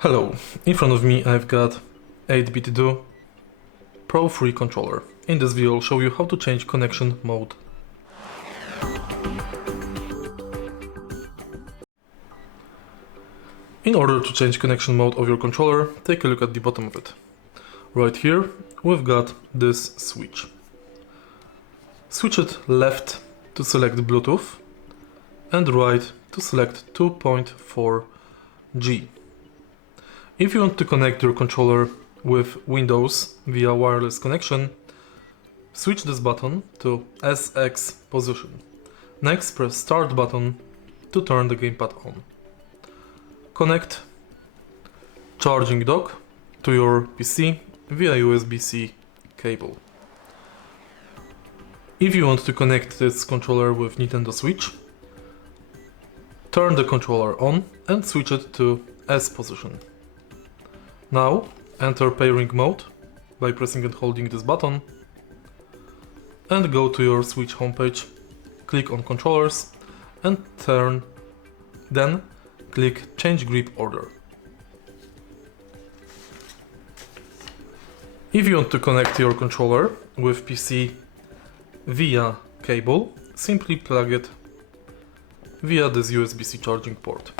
Hello, in front of me I've got 8BitDo Pro Free controller. In this video I'll show you how to change connection mode. In order to change connection mode of your controller, take a look at the bottom of it. Right here we've got this switch. Switch it left to select Bluetooth and right to select 2.4G. If you want to connect your controller with Windows via wireless connection, switch this button to SX position. Next, press Start button to turn the gamepad on. Connect charging dock to your PC via USB-C cable. If you want to connect this controller with Nintendo Switch, turn the controller on and switch it to S position. Now enter pairing mode by pressing and holding this button and go to your Switch homepage, click on controllers and then click change grip order. If you want to connect your controller with PC via cable, simply plug it via this USB-C charging port.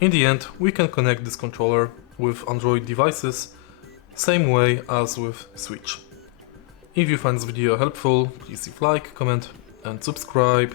In the end, we can connect this controller with Android devices, same way as with Switch. If you find this video helpful, please leave like, comment and subscribe.